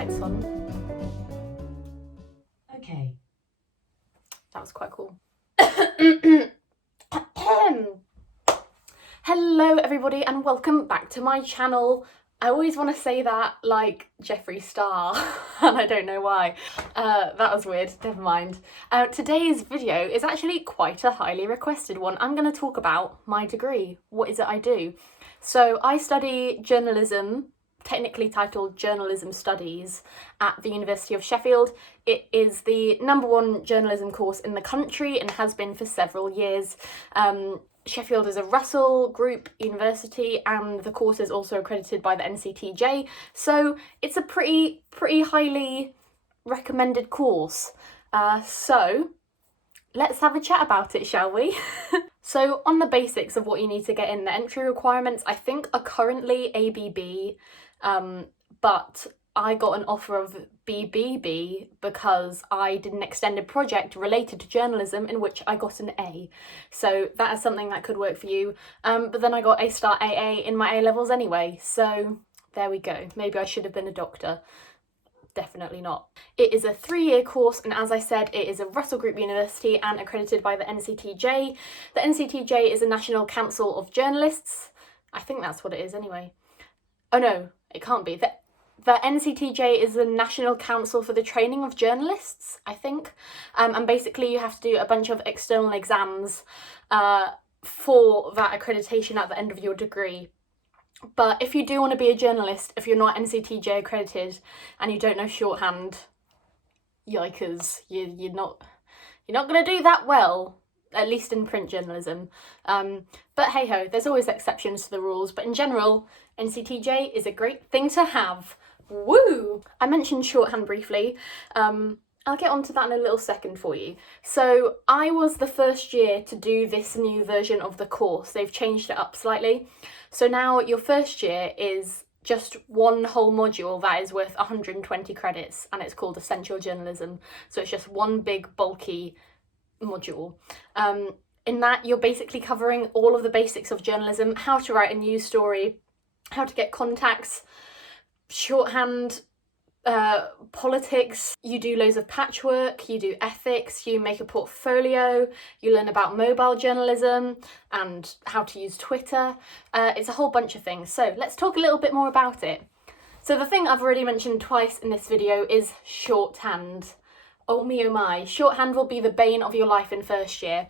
lights on. Okay. That was quite cool. Hello everybody and welcome back to my channel. I always want to say that like Jeffree Star and I don't know why. That was weird, never mind. Today's video is actually quite a highly requested one. I'm going to talk about my degree. What is it I do? So I study journalism, technically titled Journalism Studies, at the University of Sheffield. It is the #1 journalism course in the country and has been for several years. Sheffield is a Russell Group university and the course is also accredited by the NCTJ, so it's a pretty highly recommended course. So let's have a chat about it, shall we? So on the basics of what you need to get in, the entry requirements I think are currently ABB, but I got an offer of BBB because I did an extended project related to journalism in which I got an A. So that is something that could work for you. But then I got A star AA in my A-levels anyway, so there we go. Maybe I should have been a doctor. Definitely not. It is a 3-year course and as I said, it is a Russell Group university and accredited by the NCTJ. The NCTJ is the National Council of Journalists. I think that's what it is anyway. Oh no, it can't be. The NCTJ is the National Council for the Training of Journalists, I think. And basically you have to do a bunch of external exams for that accreditation at the end of your degree. But if you do want to be a journalist, if you're not NCTJ accredited and you don't know shorthand, yikers, you're not going to do that well, at least in print journalism. But hey ho, there's always exceptions to the rules, but in general, NCTJ is a great thing to have. Woo! I mentioned shorthand briefly. I'll get onto that in a little second for you. So I was the first year to do this new version of the course. They've changed it up slightly. So now your first year is just one whole module that is worth 120 credits and it's called Essential Journalism. So it's just one big bulky module. In that you're basically covering all of the basics of journalism, how to write a news story, how to get contacts, shorthand, politics, you do loads of patchwork, you do ethics, you make a portfolio, you learn about mobile journalism and how to use Twitter. It's a whole bunch of things. So let's talk a little bit more about it. So the thing I've already mentioned twice in this video is shorthand. Oh me oh my, shorthand will be the bane of your life in first year.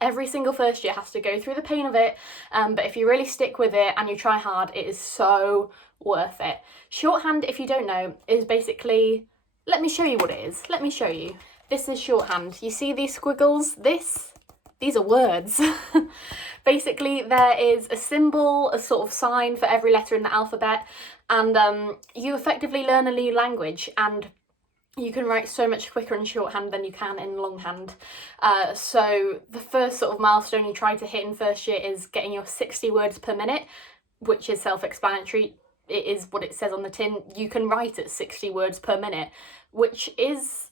Every single first year has to go through the pain of it, but if you really stick with it and you try hard, it is so worth it. Shorthand, if you don't know, is basically, let me show you what it is. Let me show you. This is shorthand. You see these squiggles? These are words. Basically, there is a symbol, a sort of sign for every letter in the alphabet, and you effectively learn a new language, and you can write so much quicker in shorthand than you can in longhand. So the first sort of milestone you try to hit in first year is getting your 60 words per minute, which is self-explanatory. It is what it says on the tin. You can write at 60 words per minute, which is,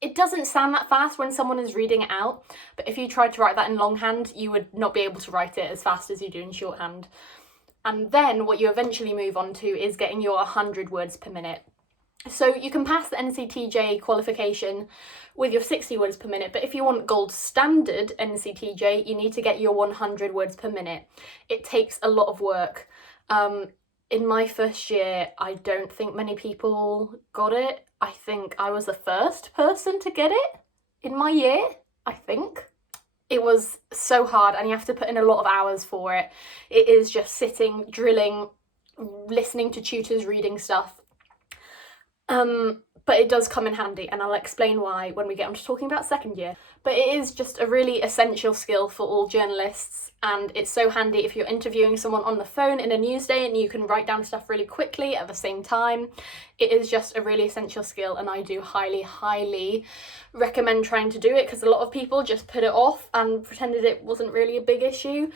it doesn't sound that fast when someone is reading it out, but if you tried to write that in longhand, you would not be able to write it as fast as you do in shorthand. And then what you eventually move on to is getting your 100 words per minute. So you can pass the NCTJ qualification with your 60 words per minute, but if you want gold standard NCTJ, you need to get your 100 words per minute. It takes a lot of work. In my first year, I don't think many people got it. I think I was the first person to get it in my year, I think. It was so hard and you have to put in a lot of hours for it. It is just sitting, drilling, listening to tutors, reading stuff. But it does come in handy and I'll explain why when we get on to talking about second year. But it is just a really essential skill for all journalists and it's so handy if you're interviewing someone on the phone in a news day and you can write down stuff really quickly at the same time. It is just a really essential skill and I do highly recommend trying to do it because a lot of people just put it off and pretended it wasn't really a big issue.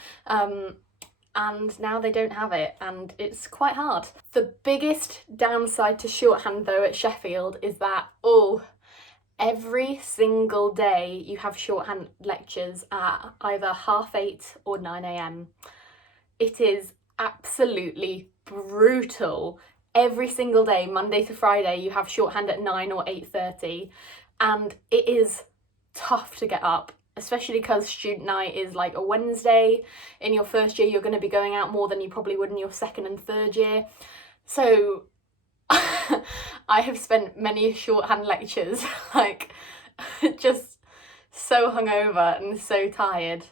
And now they don't have it and it's quite hard. The biggest downside to shorthand though at Sheffield is that, every single day you have shorthand lectures at either 8:30 or 9 AM. It is absolutely brutal every single day, Monday to Friday, you have shorthand at 9 or 8:30, and it is tough to get up, especially because student night is like a Wednesday. In your first year, you're going to be going out more than you probably would in your second and third year. So I have spent many shorthand lectures like just so hungover and so tired.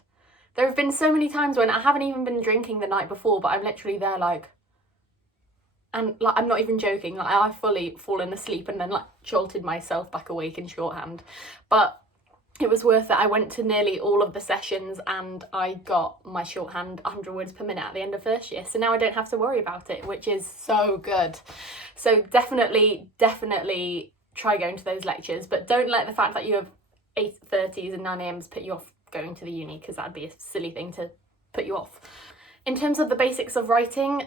There have been so many times when I haven't even been drinking the night before, but I'm literally there like, and like I'm not even joking, like I've fully fallen asleep and then like jolted myself back awake in shorthand. But it was worth it. I went to nearly all of the sessions and I got my shorthand 100 words per minute at the end of first year. So now I don't have to worry about it, which is so good. So definitely try going to those lectures, but don't let the fact that you have 8:30s and 9 a.m.s put you off going to the uni, because that'd be a silly thing to put you off. In terms of the basics of writing,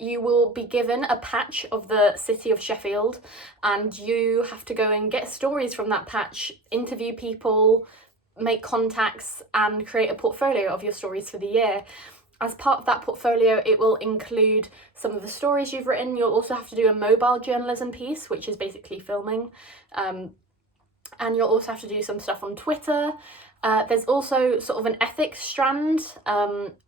you will be given a patch of the City of Sheffield, and you have to go and get stories from that patch, interview people, make contacts, and create a portfolio of your stories for the year. As part of that portfolio, it will include some of the stories you've written. You'll also have to do a mobile journalism piece, which is basically filming. And you'll also have to do some stuff on Twitter. There's also sort of an ethics strand,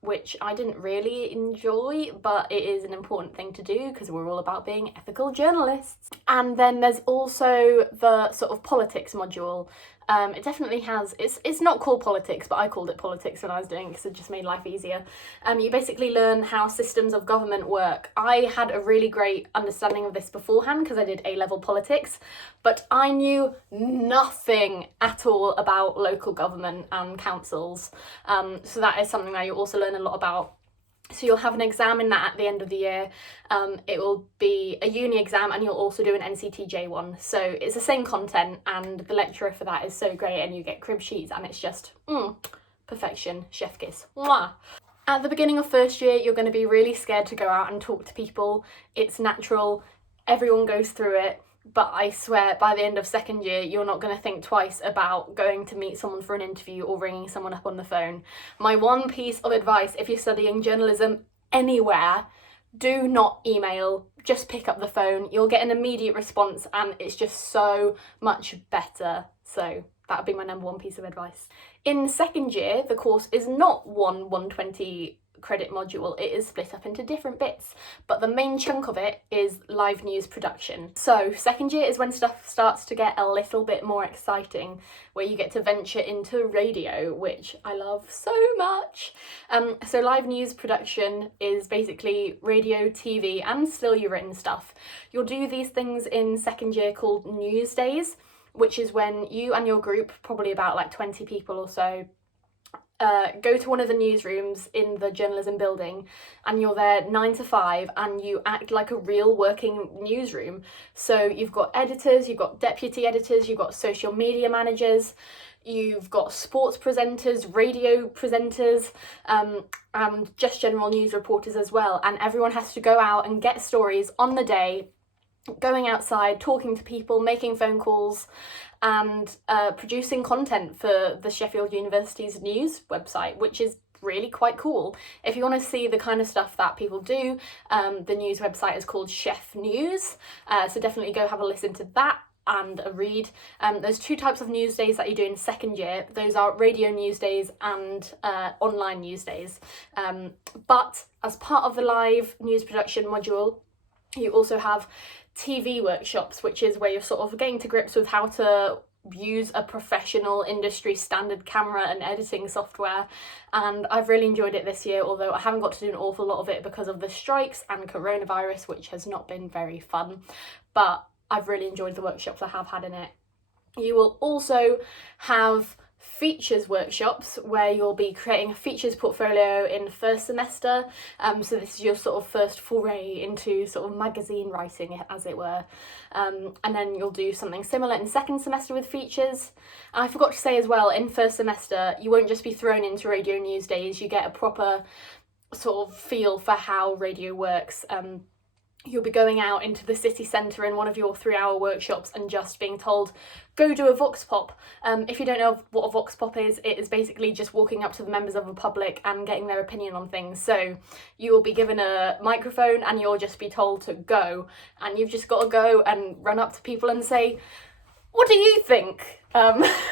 which I didn't really enjoy, but it is an important thing to do because we're all about being ethical journalists. And then there's also the sort of politics module. It definitely has, it's not called politics, but I called it politics when I was doing it because it just made life easier. You basically learn how systems of government work. I had a really great understanding of this beforehand because I did A-level politics, but I knew nothing at all about local government and councils. So that is something that you also learn a lot about. So you'll have an exam in that at the end of the year. It will be a uni exam and you'll also do an NCTJ one. So it's the same content and the lecturer for that is so great, and you get crib sheets and it's just perfection, chef kiss. Mwah. At the beginning of first year, you're going to be really scared to go out and talk to people. It's natural, everyone goes through it. But I swear, by the end of second year, you're not going to think twice about going to meet someone for an interview or ringing someone up on the phone. My one piece of advice, if you're studying journalism anywhere, do not email, just pick up the phone. You'll get an immediate response and it's just so much better. So that would be my number one piece of advice. In second year, the course is not one 120 credit module. It is split up into different bits, but the main chunk of it is live news production. So second year is when stuff starts to get a little bit more exciting, where you get to venture into radio, which I love so much. So live news production is basically radio, TV, and still your written stuff. You'll do these things in second year called news days, which is when you and your group, probably about like 20 people or so, go to one of the newsrooms in the journalism building, and you're there 9 to 5 and you act like a real working newsroom. So you've got editors, you've got deputy editors, you've got social media managers, you've got sports presenters, radio presenters, and just general news reporters as well. And everyone has to go out and get stories on the day, going outside, talking to people, making phone calls, and producing content for the Sheffield University's news website, which is really quite cool. If you want to see the kind of stuff that people do, the news website is called Chef News, so definitely go have a listen to that and a read. There's two types of news days that you do in second year. Those are radio news days and online news days. But as part of the live news production module, you also have TV workshops, which is where you're sort of getting to grips with how to use a professional industry standard camera and editing software. And I've really enjoyed it this year, although I haven't got to do an awful lot of it because of the strikes and coronavirus, which has not been very fun. But I've really enjoyed the workshops I have had in it. You will also have features workshops where you'll be creating a features portfolio in first semester. So this is your sort of first foray into sort of magazine writing, as it were. And then you'll do something similar in second semester with features. And I forgot to say as well, in first semester, you won't just be thrown into radio news days, you get a proper sort of feel for how radio works. you'll be going out into the city centre in one of your 3-hour workshops and just being told, go do a vox pop. If you don't know what a vox pop is, it is basically just walking up to the members of the public and getting their opinion on things. So you will be given a microphone and you'll just be told to go, and you've just got to go and run up to people and say, what do you think?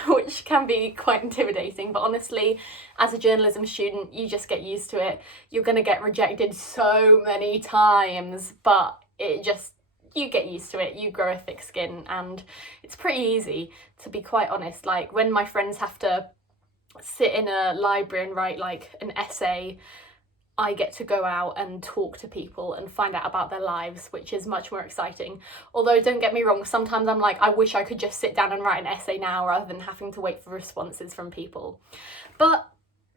Which can be quite intimidating, but honestly, as a journalism student, you just get used to it. You're going to get rejected so many times, but you get used to it, you grow a thick skin, and it's pretty easy, to be quite honest. Like, when my friends have to sit in a library and write like an essay, I get to go out and talk to people and find out about their lives, which is much more exciting. Although, don't get me wrong, sometimes I'm like, I wish I could just sit down and write an essay now rather than having to wait for responses from people. But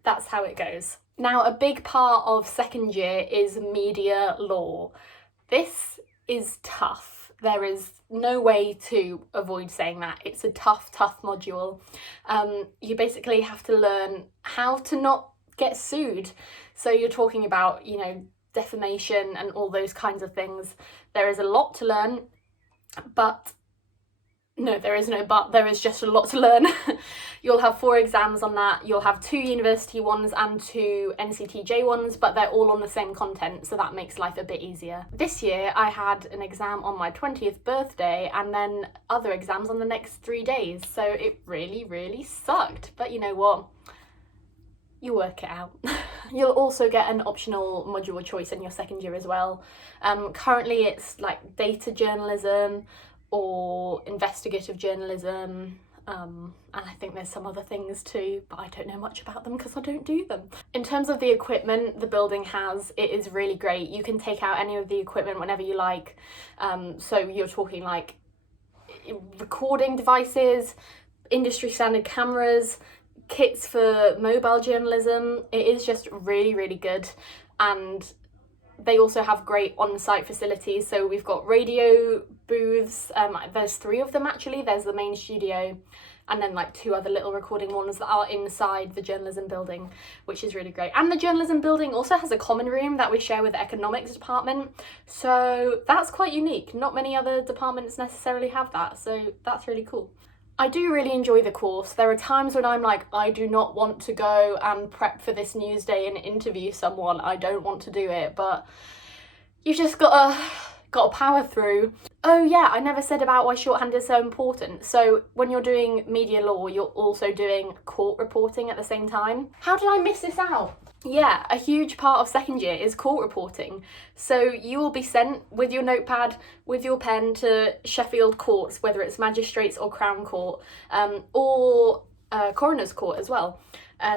that's how it goes. Now, a big part of second year is media law. This is tough. There is no way to avoid saying that. It's a tough module. You basically have to learn how to not get sued. So you're talking about, you know, defamation and all those kinds of things. There is a lot to learn, but no, there is no but, there is just a lot to learn. You'll have 4 exams on that. You'll have 2 university ones and 2 NCTJ ones, but they're all on the same content, so that makes life a bit easier. This year I had an exam on my 20th birthday and then other exams on the next 3 days, so it really sucked. But you know what? You work it out. You'll also get an optional module choice in your second year as well. Currently it's like data journalism or investigative journalism, and I think there's some other things too, but I don't know much about them because I don't do them. In terms of the equipment the building has, it is really great. You can take out any of the equipment whenever you like. So you're talking like recording devices, industry standard cameras, kits for mobile journalism. It is just really good, and they also have great on-site facilities. So we've got radio booths, there's 3 of them actually. There's the main studio and then like 2 other little recording ones that are inside the journalism building, which is really great. And the journalism building also has a common room that we share with the economics department, so that's quite unique. Not many other departments necessarily have that, so that's really cool. I do really enjoy the course. There are times when I'm like, I do not want to go and prep for this news day and interview someone. I don't want to do it, but you've just gotta power through. Oh yeah, I never said about why shorthand is so important. So when you're doing media law, you're also doing court reporting at the same time. How did I miss this out? Yeah, a huge part of second year is court reporting. So you will be sent with your notepad, with your pen to Sheffield courts, whether it's magistrates or Crown Court, or Coroner's Court as well.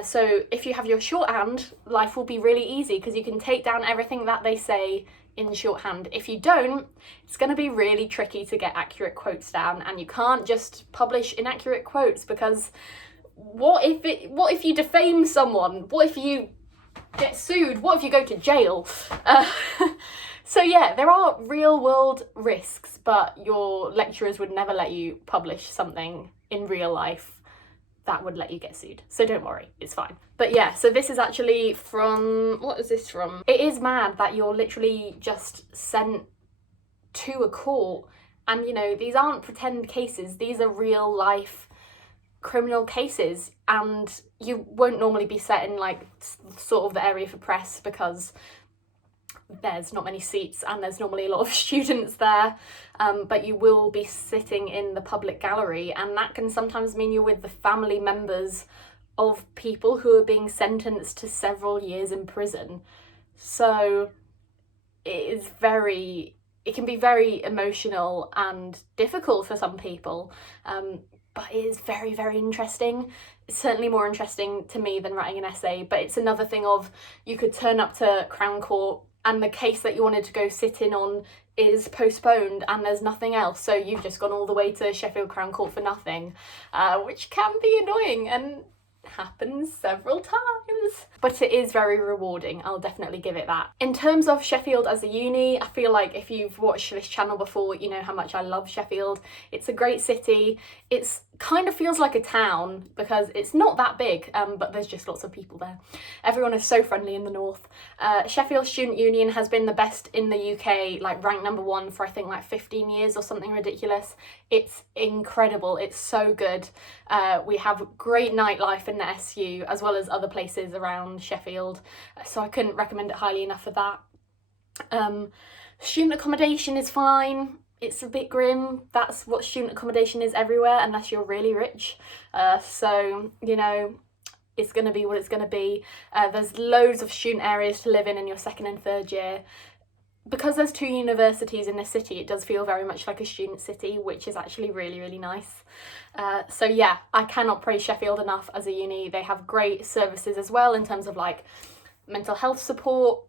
So if you have your shorthand, life will be really easy because you can take down everything that they say in shorthand. If you don't, it's going to be really tricky to get accurate quotes down, and you can't just publish inaccurate quotes because what if you defame someone? What if you get sued? What if you go to jail? So yeah, there are real world risks, but your lecturers would never let you publish something in real life that would let you get sued. So don't worry, it's fine. But yeah, so this is actually from, what is this from? It is mad that you're literally just sent to a court, and you know, these aren't pretend cases, these are real life criminal cases, and you won't normally be set in like sort of the area for press because there's not many seats and there's normally a lot of students there, but you will be sitting in the public gallery, and that can sometimes mean you're with the family members of people who are being sentenced to several years in prison. So it can be very emotional and difficult for some people, but it is very interesting. It's certainly more interesting to me than writing an essay, but it's another thing of, you could turn up to Crown Court and the case that you wanted to go sit in on is postponed and there's nothing else, so you've just gone all the way to Sheffield Crown Court for nothing, which can be annoying and happens several times, but it is very rewarding. I'll definitely give it that. In terms of Sheffield as a uni, I feel like if you've watched this channel before, you know how much I love Sheffield. It's a great city. It's kind of feels like a town because it's not that big, but there's just lots of people there. Everyone is so friendly in the north. Sheffield Student Union has been the best in the UK, like ranked #1 for I think like 15 years or something ridiculous. It's incredible, it's so good. We have great nightlife in the SU as well as other places around Sheffield, so I couldn't recommend it highly enough for that. Student accommodation is fine. It's a bit grim. That's what student accommodation is everywhere, unless you're really rich. So, you know, it's going to be what it's going to be. There's loads of student areas to live in your second and third year. Because there's 2 universities in the city, it does feel very much like a student city, which is actually really, really nice. So yeah, I cannot praise Sheffield enough as a uni. They have great services as well in terms of like mental health support,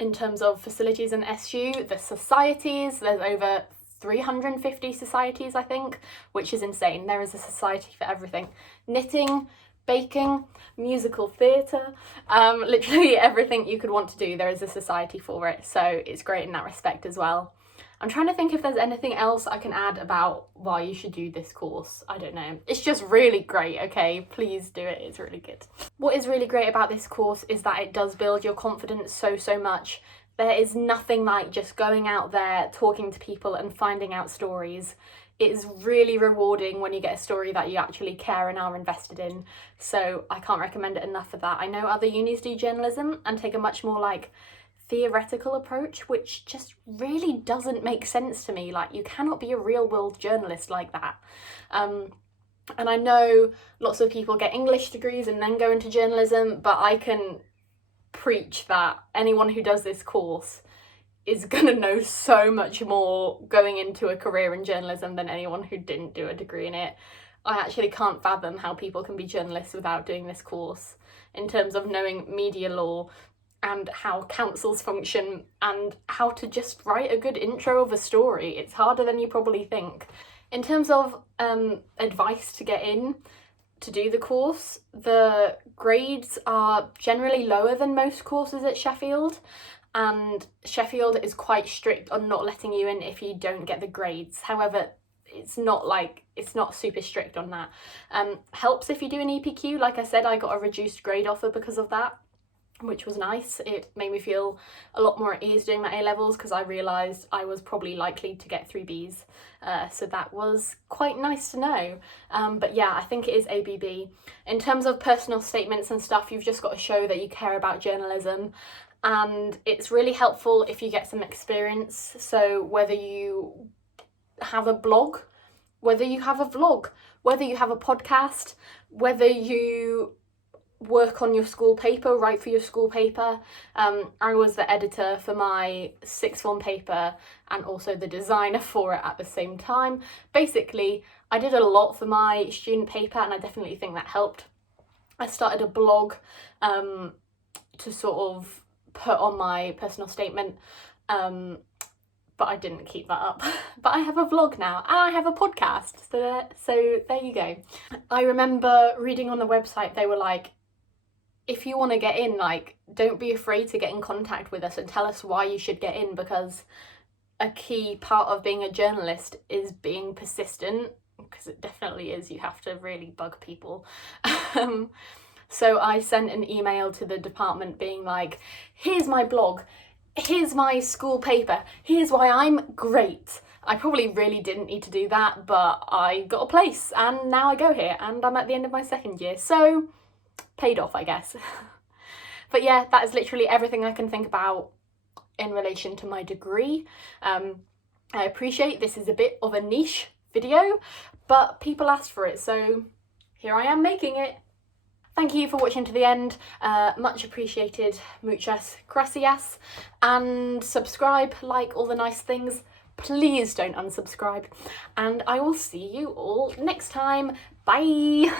in terms of facilities and SU, the societies. There's over 350 societies, I think, which is insane. There is a society for everything. Knitting, baking, musical theatre, literally everything you could want to do, there is a society for it. So it's great in that respect as well. I'm trying to think if there's anything else I can add about why you should do this course. I don't know. It's just really great, okay? Please do it, it's really good. What is really great about this course is that it does build your confidence so much. There is nothing like just going out there, talking to people and finding out stories. It is really rewarding when you get a story that you actually care and are invested in. So I can't recommend it enough for that. I know other unis do journalism and take a much more like theoretical approach, which just really doesn't make sense to me. Like, you cannot be a real world journalist like that. And I know lots of people get English degrees and then go into journalism, but I can preach that anyone who does this course is gonna know so much more going into a career in journalism than anyone who didn't do a degree in it. I actually can't fathom how people can be journalists without doing this course, in terms of knowing media law and how councils function and how to just write a good intro of a story. It's harder than you probably think. In terms of advice to get in to do the course, the grades are generally lower than most courses at Sheffield, and Sheffield is quite strict on not letting you in if you don't get the grades. However, it's not super strict on that. Helps if you do an EPQ. Like I said, I got a reduced grade offer because of that, which was nice. It made me feel a lot more at ease doing my A-levels because I realised I was probably likely to get 3 Bs. So that was quite nice to know. But yeah, I think it is ABB. In terms of personal statements and stuff, you've just got to show that you care about journalism. And it's really helpful if you get some experience. So whether you have a blog, whether you have a vlog, whether you have a podcast, whether you work on your school paper, write for your school paper. I was the editor for my 6th form paper and also the designer for it at the same time. Basically, I did a lot for my student paper and I definitely think that helped. I started a blog to sort of put on my personal statement, but I didn't keep that up. But I have a vlog now and I have a podcast, so there you go. I remember reading on the website, they were like, if you want to get in, like, don't be afraid to get in contact with us and tell us why you should get in, because a key part of being a journalist is being persistent, because it definitely is. You have to really bug people. So I sent an email to the department being like, here's my blog, here's my school paper, here's why I'm great. I probably really didn't need to do that, but I got a place and now I go here and I'm at the end of my 2nd year, so paid off, I guess. But yeah, that is literally everything I can think about in relation to my degree. I appreciate this is a bit of a niche video, but people asked for it, so here I am making it. Thank you for watching to the end, much appreciated, muchas gracias, and subscribe, like, all the nice things. Please don't unsubscribe, and I will see you all next time. Bye!